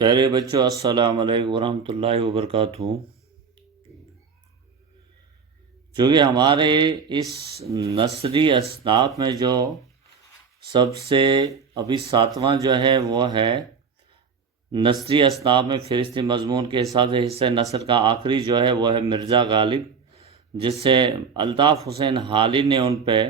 پیارے بچوں، السلام علیکم ورحمۃ اللہ وبرکاتہ۔ چونکہ ہمارے اس نثری اصناف میں جو سب سے ابھی 7واں جو ہے وہ ہے نثری اصناف میں فہرستی مضمون کے حساب سے حصہ نثر کا آخری جو ہے وہ ہے مرزا غالب، جس سے الطاف حسین حالی نے ان پہ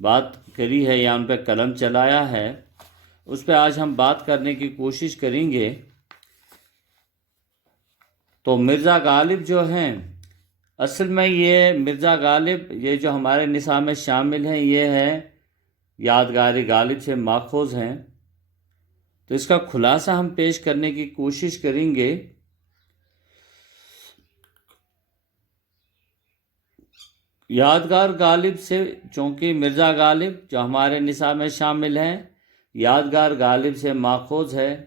بات کری ہے یا ان پہ قلم چلایا ہے، اس پہ آج ہم بات کرنے کی کوشش کریں گے۔ تو مرزا غالب جو ہیں، اصل میں یہ مرزا غالب یہ جو ہمارے نصاب میں شامل ہیں یہ ہے یادگار غالب سے ماخوذ ہیں۔ تو اس کا خلاصہ ہم پیش کرنے کی کوشش کریں گے۔ یادگار غالب سے، چونکہ مرزا غالب جو ہمارے نصاب میں شامل ہیں یادگار غالب سے ماخوذ ہے،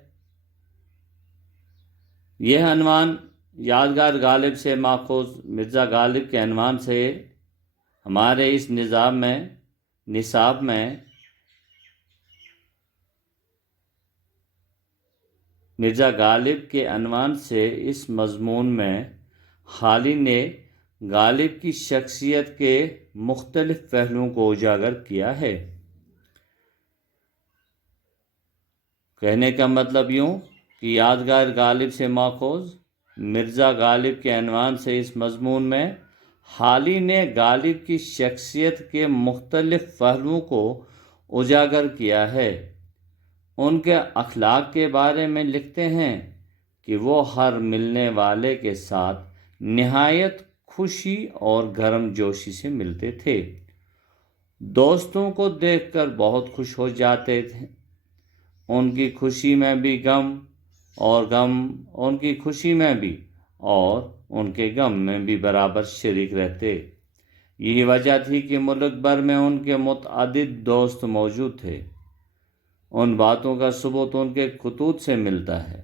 یہ عنوان یادگار غالب سے ماخوذ مرزا غالب کے عنوان سے ہمارے اس نصاب میں مرزا غالب کے عنوان سے اس مضمون میں حالی نے غالب کی شخصیت کے مختلف پہلوؤں کو اجاگر کیا ہے۔ کہنے کا مطلب یوں کہ یادگار غالب سے ماخوذ مرزا غالب کے عنوان سے اس مضمون میں حالی نے غالب کی شخصیت کے مختلف پہلوؤں کو اجاگر کیا ہے۔ ان کے اخلاق کے بارے میں لکھتے ہیں کہ وہ ہر ملنے والے کے ساتھ نہایت خوشی اور گرم جوشی سے ملتے تھے، دوستوں کو دیکھ کر بہت خوش ہو جاتے تھے، ان کی خوشی میں بھی ان کی خوشی میں بھی اور ان کے غم میں بھی برابر شریک رہتے۔ یہی وجہ تھی کہ ملک بھر میں ان کے متعدد دوست موجود تھے۔ ان باتوں کا ثبوت ان کے خطوط سے ملتا ہے۔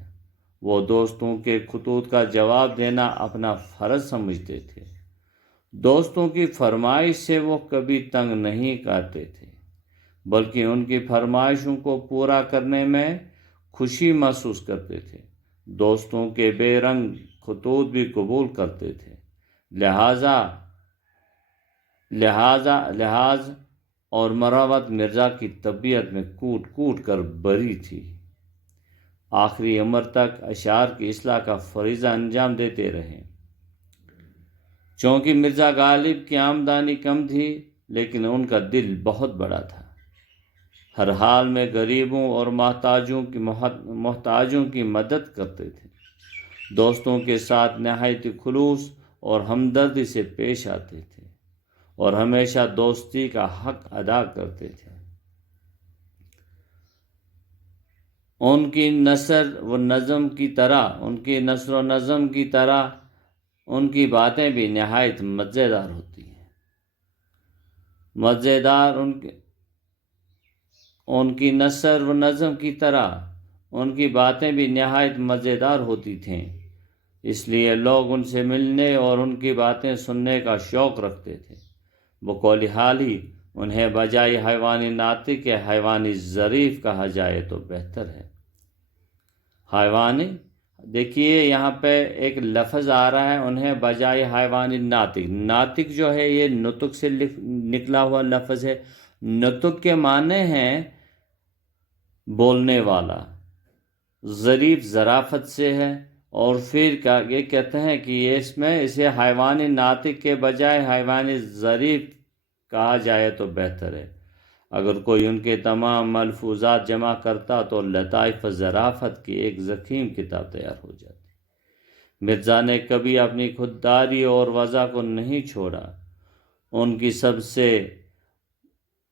وہ دوستوں کے خطوط کا جواب دینا اپنا فرض سمجھتے تھے۔ دوستوں کی فرمائش سے وہ کبھی تنگ نہیں کرتے تھے، بلکہ ان کی فرمائشوں کو پورا کرنے میں خوشی محسوس کرتے تھے۔ دوستوں کے بے رنگ خطوط بھی قبول کرتے تھے، لحاظ اور مروت مرزا کی طبیعت میں کوٹ کوٹ کر بری تھی۔ آخری عمر تک اشعار کی اصلاح کا فریضہ انجام دیتے رہے۔ چونکہ مرزا غالب کی آمدنی کم تھی، لیکن ان کا دل بہت بڑا تھا۔ ہر حال میں غریبوں اور محتاجوں کی مدد کرتے تھے، دوستوں کے ساتھ نہایت خلوص اور ہمدردی سے پیش آتے تھے اور ہمیشہ دوستی کا حق ادا کرتے تھے۔ ان کی نثر و نظم کی طرح ان کی باتیں بھی نہایت مزیدار ہوتی ہیں۔ ان کی نثر و نظم کی طرح ان کی باتیں بھی نہایت مزیدار ہوتی تھیں، اس لیے لوگ ان سے ملنے اور ان کی باتیں سننے کا شوق رکھتے تھے۔ بقول حالی انہیں بجائے حیوانی ناطق کے حیوانی ظریف کہا جائے تو بہتر ہے۔ حیوانی، دیکھیے یہاں پہ ایک لفظ آ رہا ہے، انہیں بجائے حیوانی ناطق۔ ناطق جو ہے یہ نطق سے نکلا ہوا لفظ ہے۔ نطق کے معنی ہیں بولنے والا، ظریف ظرافت سے ہے، اور پھر یہ کہتے ہیں کہ اسے حیوانی ناطق کے بجائے حیوانی ظریف کہا جائے تو بہتر ہے۔ اگر کوئی ان کے تمام ملفوظات جمع کرتا تو لطائف ظرافت کی ایک ضخیم کتاب تیار ہو جاتی۔ مرزا نے کبھی اپنی خودداری اور وضع کو نہیں چھوڑا۔ ان کی سب سے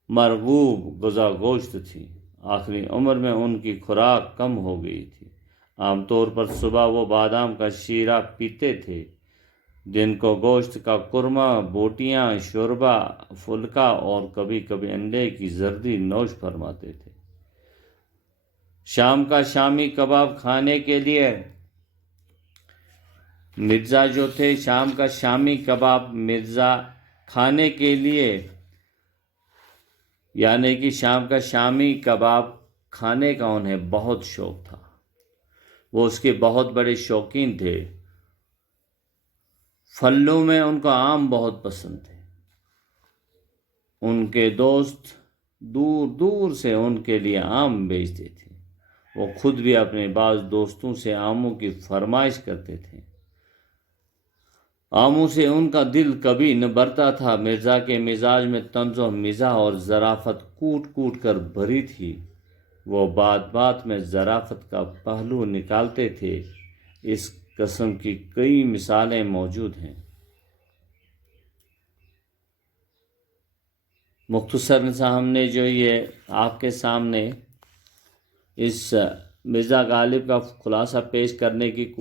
مرغوب غذا گوشت تھی۔ آخری عمر میں ان کی خوراک کم ہو گئی تھی۔ عام طور پر صبح وہ بادام کا شیرہ پیتے تھے، دن کو گوشت کا قورمہ، بوٹیاں، شوربہ، پھلکا اور کبھی کبھی انڈے کی زردی نوش فرماتے تھے۔ شام کا شامی کباب کھانے کے لیے مرزا جو تھے، شام کا شامی کباب مرزا کھانے کے لیے، یعنی کہ شام کا شامی کباب کھانے کا انہیں بہت شوق تھا۔ وہ اس کے بہت بڑے شوقین تھے۔ پھلوں میں ان کا آم بہت پسند تھے۔ ان کے دوست دور دور سے ان کے لیے آم بیچتے تھے۔ وہ خود بھی اپنے بعض دوستوں سے آموں کی فرمائش کرتے تھے۔ آموں سے ان کا دل کبھی نہ بھرتا تھا۔ مرزا کے مزاج میں طنز و مزاح اور ظرافت کوٹ کوٹ کر بھری تھی۔ وہ بات بات میں ظرافت کا پہلو نکالتے تھے۔ اس قسم کی کئی مثالیں موجود ہیں۔ مختصر سا ہم نے جو یہ آپ کے سامنے اس مرزا غالب کا خلاصہ پیش کرنے کی